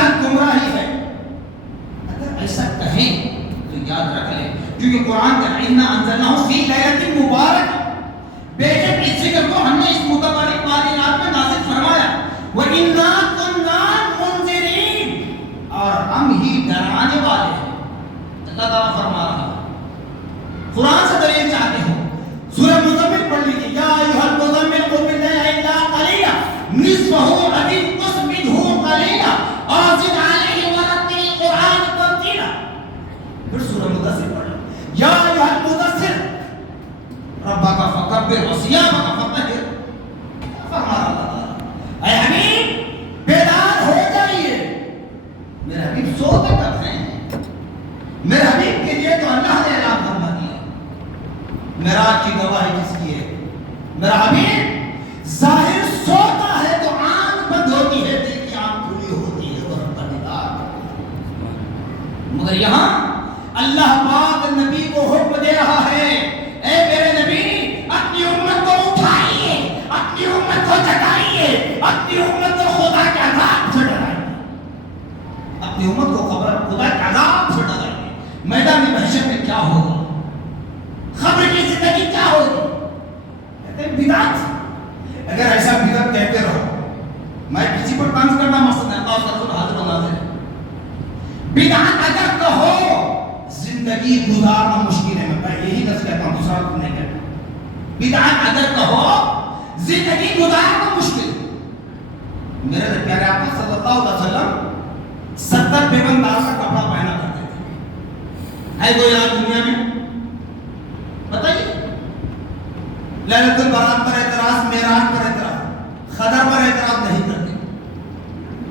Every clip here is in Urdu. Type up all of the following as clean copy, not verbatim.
بدعت گمراہی ہے. اگر ایسا کہیں تو یاد رکھ لیں، کیونکہ قرآن کا اِنَّا أَنزَلْنَاهُ فِي لَيْلَةٍ مُبَارَكَةٍ، بے شک اس ذکر کو ہم نے اس متبارک والی رات میں نازل فرمایا. وَإِنَّا كُنَّا مُنذِرِينَ، اور ہم ہی ڈرانے والے ہیں. اللہ تعالیٰ فرما رہا ہے. قرآن سے دلیل چاہتے ہو سورہ مزمل پڑھ لیجیے. یا ایھا المزمل قم الليل الا قليلا نصفه او انقص منه قليلا او زد عليه ورتل القرآن ترتیلا. پھر سورہ مدثر پڑھ لو. یا ایھا المدثر ربک فکبر وثیابک فطہر. فرما اللہ تعالیٰ اے حبیب بیدار ہو جائیے. میرے حبیب سوتے کب ہیں؟ میرے حبیب کے لیے تو اللہ نے اعلان فرما دیا. معراج کی گواہی کس کی ہے؟ میرا حبیب ظاہر سوتا ہے تو آنکھ بند ہوتی ہے، دل کی آنکھ کھلی ہوتی ہے تو رب کا دیدار. مگر یہاں اللہ پاک نبی کو حکم دے رہا ہے، اے میرے نبی اپنی امت کو اٹھائیے، اپنی امت کو جگائیے، اپنی امت کو خدا کے عذاب سے ڈرائیے، اپنی امت کو خدا کے عذاب سے ڈرائیے. میدان محشر میں کیا ہوگا؟ خبر کی زندگی کیا ہوگی؟ کہتے ہیں بدعت. اگر ایسا بدعت کہتے رہو، میں کسی پر طنز کرنا مقصد ہے، خاص رسول حاضر و ناظر. بدعت اگر کہو زندگی گزارنا مشکل ہے. میں یہی لفظ کہتا ہوں، دوسرا لفظ نہیں کہتا. بدعت اگر کہو زندگی گزارنا مشکل ہے. میرے پیارے آقا صلی اللہ علیہ وسلم 70 پیغمبروں کا کپڑا پہنا کرتے تھے. ہے کوئی آج دنیا میں؟ بتائیے. لیلۃ البرات پر اعتراض، معراج پر اعتراض، خدر پر اعتراض نہیں کرتے.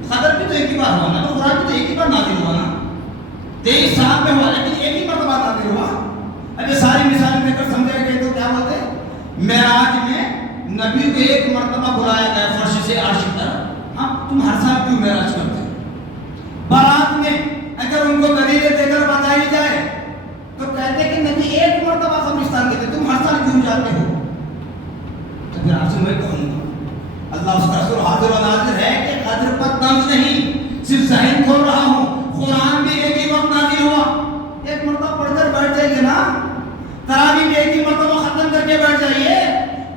خدر بھی تو ایک ہی بار ہوا نا، تو قرآن بھی تو ایک ہی بار نازل ہوا نا. 23 سال میں ہوا لیکن ایک ہی مرتبہ نازل ہوا. اب یہ ساری مثالیں دے کر سمجھا گئے تو کیا بولتے ہیں؟ معراج میں نبی کو ایک مرتبہ بلایا گیا فرش سے عرش تک. ہاں تم ہر سال کیوں معراج کرتے ہو؟ بارات میں اگر ان کو دلیلیں دے کر بتائی جائے تو کہتے کہ نبی ایک مرتبہ قبرستان گئے تھے، تم ہر سال کیوں جاتے ہو؟ تو پھر آپ سے میں کہوں گا اللہ اس کا رسول حاضر و ناظر ہے کہ قدر پر طنز نہیں، صرف ذہن کھول رہا ہوں. قرآن بھی ایک ہی وقت نازل ہوا. ایک مرتبہ پڑھ کر بیٹھ جائیے نا. تراویح بھی ایک ہی مرتبہ ختم کر کے بیٹھ جائیے.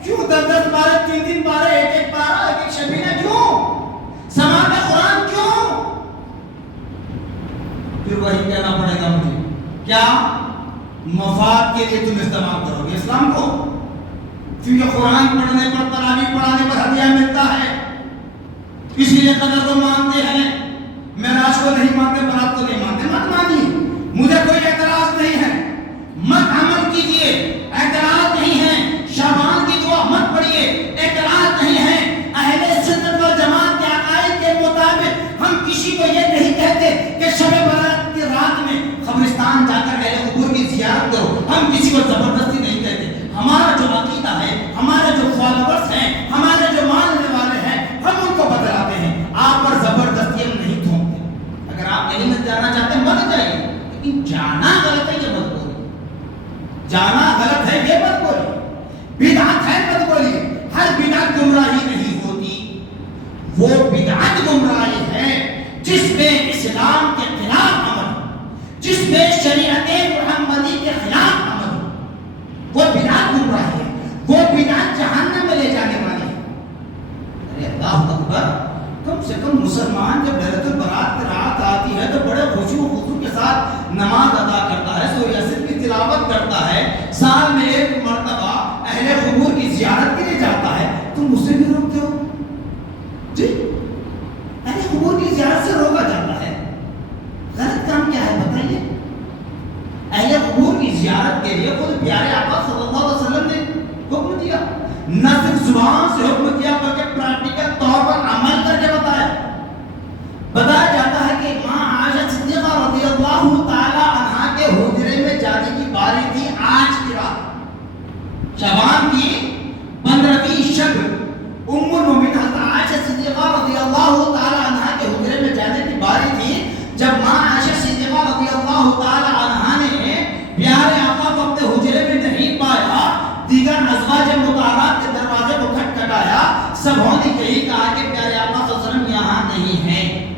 کیوں 10 پارے، 3 پارے، ایک پارا، ایک شبینہ کیوں؟ سماعت قرآن کیوں؟ پھر وہی کہنا پڑے گا مجھے، کیا مفاد کے لیے تم استعمال کرو گے اسلام کو؟ کیونکہ قرآن پڑھنے پر، تراویح پڑھانے پر ہدیہ ملتا ہے، اس لیے قدر کو مانتے ہیں. معراج کو نہیں مانتے، برات کو نہیں مانتے. مت مانیے، مجھے کوئی اعتراض نہیں ہے. مت عمل کیجیے، اعتراض نہیں ہے. شعبان کی دعا مت پڑھیے، اعتراض نہیں ہے. اہل سنت والجماعت کے عقائد کے مطابق ہم کسی کو یہ نہیں کہتے کہ شب برات کی رات میں قبرستان جا کر اہل قبور کی زیارت کرو. ہم کسی کو زبردستی نہیں کہتے. ہمارا جو عقیدہ ہے، ہمارے جو فالوورز ہیں، ہمارے جو ماننے والے ہیں، ہم ان کو بتلاتے ہیں. آپ پر زبردستی ہم نہیں تھوپتے. اگر آپ نہیں جانا چاہتے مت جائیے، لیکن جانا غلط ہے یہ مت بولیے. جانا غلط ہے یہ مت بولیے. بدعت ہے مت بولیے. ہر بدعت گمراہی نہیں ہوتی. وہ بدعت گمراہی ہے جس میں اسلام کے خلاف عمل، جس میں شریعت محمدی کے خلاف عمل، وہ بدعت گمراہی ہے. وہ بدعت جہنم میں لے جانے والی ہے. ارے اللہ اکبر. کم سے کم مسلمان جب لیلۃ البرات کی رات آتی ہے تو بڑے خشوع و خضوع کے ساتھ نماز ادا کرتا ہے، سورہ یاسین کی تلاوت کرتا ہے، سال میں ایک مرتبہ اہل قبور کی زیارت کے لیے جاتا ہے. تم اسے بھی روکتے ہو؟ جی، اہل قبور کی زیارت سے روکا جاتا ہے. غلط کام کیا ہے بتائیے؟ اہل قبور کی زیارت کے لیے خود پیارے آقا صلی اللہ علیہ وسلم نے حکم دیا. نہ صرف زبان سے حکم دیا بلکہ پریکٹیکل طور پر عمل کر کے بتایا جاتا ہے کہ ماں عائشہ صدیقہ رضی اللہ تعالی عنہا کے حجرے میں جانے کی باری تھی. آج کی رات شعبان کی 15ویں شب ام المؤمنین حضرت عائشہ صدیقہ رضی اللہ تعالی عنہا کے حجرے میں جانے کی باری تھی. جب ماں عائشہ صدیقہ رضی اللہ تعالی عنہا نے پیارے آقا کو اپنے حجرے میں نہیں پایا، دیگر ازواج مطہرات کے دروازے کو کھٹکھٹایا. سب ہونے یہی کہا کہ پیارے آقا صلی اللہ علیہ وسلم یہاں نہیں ہیں.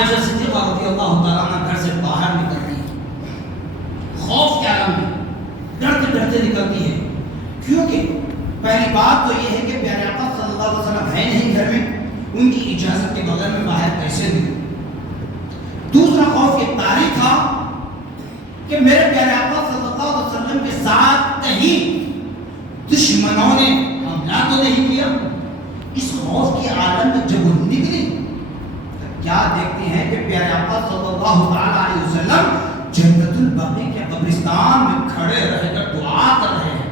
عائشہ صدیقہ رضی اللہ تعالیٰ عنہ گھر سے باہر نکل رہی ہے، خوف کے عالم میں ڈرتے ڈرتے نکلتی ہے، کیونکہ پہلی بات تو یہ ہے کہ پیارے آقا صلی اللہ علیہ وسلم ہے نہیں گھر میں، ان کی اجازت کے بغیر میں باہر کیسے نکلوں۔ دوسرا خوف یہ طاری تھا کہ میرے پیارے آقا صلی اللہ علیہ وسلم کے ساتھ کہیں دشمنوں نے حملہ تو نہیں کیا۔ اس خوف کے عالم میں جب وہ نکلی تو کیا دیکھتے ہیں کہ پیارے آقا صلی اللہ علیہ وسلم جنت البقیع کے قبرستان میں کھڑے رہ کر دعا کر رہے ہیں۔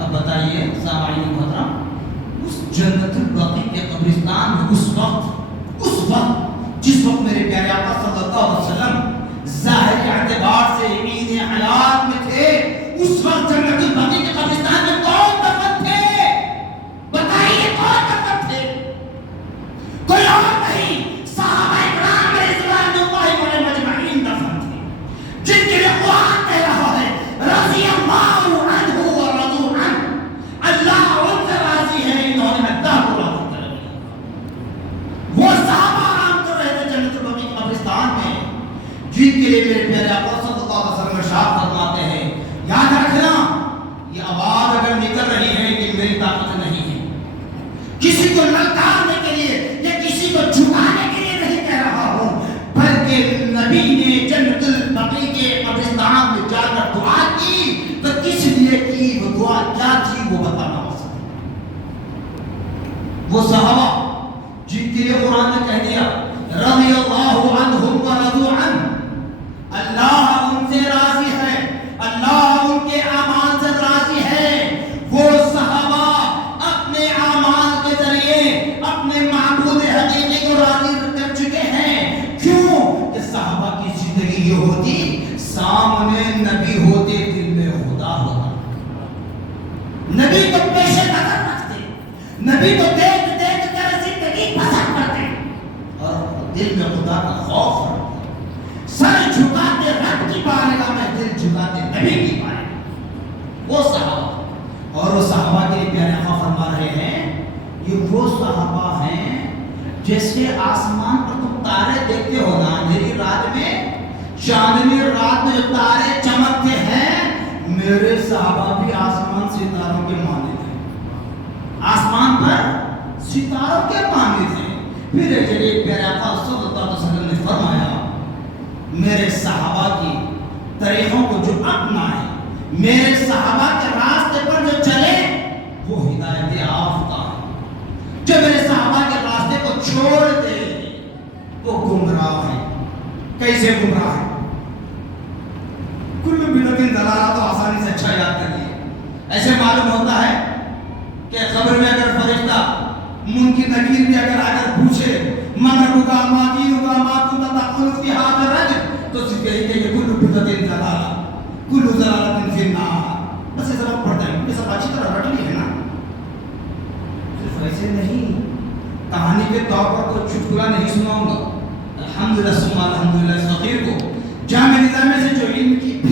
اب بتائیے سامعین محترم، اس جنت البقیع کے قبرستان میں اس وقت جس وقت میرے پیارے آقا صلی اللہ علیہ وسلم ظاہری اعتبار سے عین حیات میں تھے، اس وقت جنت البقیع کے قبرستان میں کون دفن تھے؟ بتائیے کون دفن تھے؟ کوئی اور نہیں، صحابہ کرام رضوان اللہ علیہم اجمعین دفن تھے، جن کے لیے قرآن کہہ رہا ہے رضی اللہ عنہ ورضوا عنہ، اللہ ان سے راضی ہے، انہوں نے اللہ کو راضی کر لیا۔ وہ صحابہ آرام کر رہے تھے جنت البقیع کے قبرستان میں، جن کے لیے میرے پیارے آقا صلی اللہ علیہ وسلم ارشاد فرماتے ہیں، یاد رکھنا یہ آواز اگر نکل رہی ہے یہ میری طاقت نہیں ہے، کسی کو للکارنے کے لیے یا کسی کو جھکانے کے لیے نہیں کہہ رہا ہوں، بلکہ نبی نے جنت البقیع کے قبرستان میں جا کر دعا کی تو کس لیے کی، وہ دعا کیا تھی وہ بتانا پسند۔ وہ صحابہ جن کے لیے قرآن نے کہہ دیا رضی اللہ عنہم ورضوا عنہ، اللہ ان سے راضی ہے، اللہ ان کے اعمال سے راضی ہے، وہ صحابہ اپنے اعمال کے ذریعے اپنے معبود حقیقی کو راضی کر چکے ہیں۔ کیوں کہ صحابہ کی زندگی یہ ہوتی، سامنے نبی ہوتے دل میں خدا ہوتا، نبی کو پیش نظر رکھتے، نبی کو دیکھ دیکھ کر زندگی پسند کرتے اور دل میں خدا کا خوف رکھتے، سر جھکاتے رب کی بارگاہ میں، دل جھکاتے نبی کی بارگاہ۔ وہ صحابہ، اور وہ صحابہ کے لیے پیارے آقا فرما رہے ہیں یہ وہ صحابہ ہیں جیسے آسمان پر تم تارے دیکھتے ہو نا اندھیری رات میں، چاندنی رات میں جو تارے چمکتے ہیں، میرے صحابہ بھی آسمان ستاروں کے مانند ہیں، آسمان پر ستاروں کے مانند ہیں۔ پھر چلیے پیارے آقا صلی اللہ علیہ وسلم نے فرمایا میرے صحابہ کی طریقوں کو جو اپنائے، میرے صحابہ کے راستے پر جو چلے وہ ہدایت یافتہ ہے، جو میرے صحابہ کے راستے کو چھوڑ دے وہ گمراہ ہے۔ کیسے گمراہ ہے؟ کل بدعت ضلالہ تو آسانی سے اچھا یاد کر لیے، ایسے معلوم ہوتا ہے کہ قبر میں اگر فرشتہ منکر نکیر بھی اگر پوچھے من ربک ما دینک ما کنت تقول فی ھذا الرجل، تو صرف یہی کہ کل بدعت ضلالہ کل ضلالۃ فی النار، بس یہ سبق پڑھتا ہے، یہ سب اچھی طرح رٹ لی ہے نا۔ صرف ایسے نہیں، کہانی کے طور پر کوئی چٹکلا نہیں سناؤں گا، الحمدللہ ثم الحمدللہ صغیر کو جامع نظام سے جو علم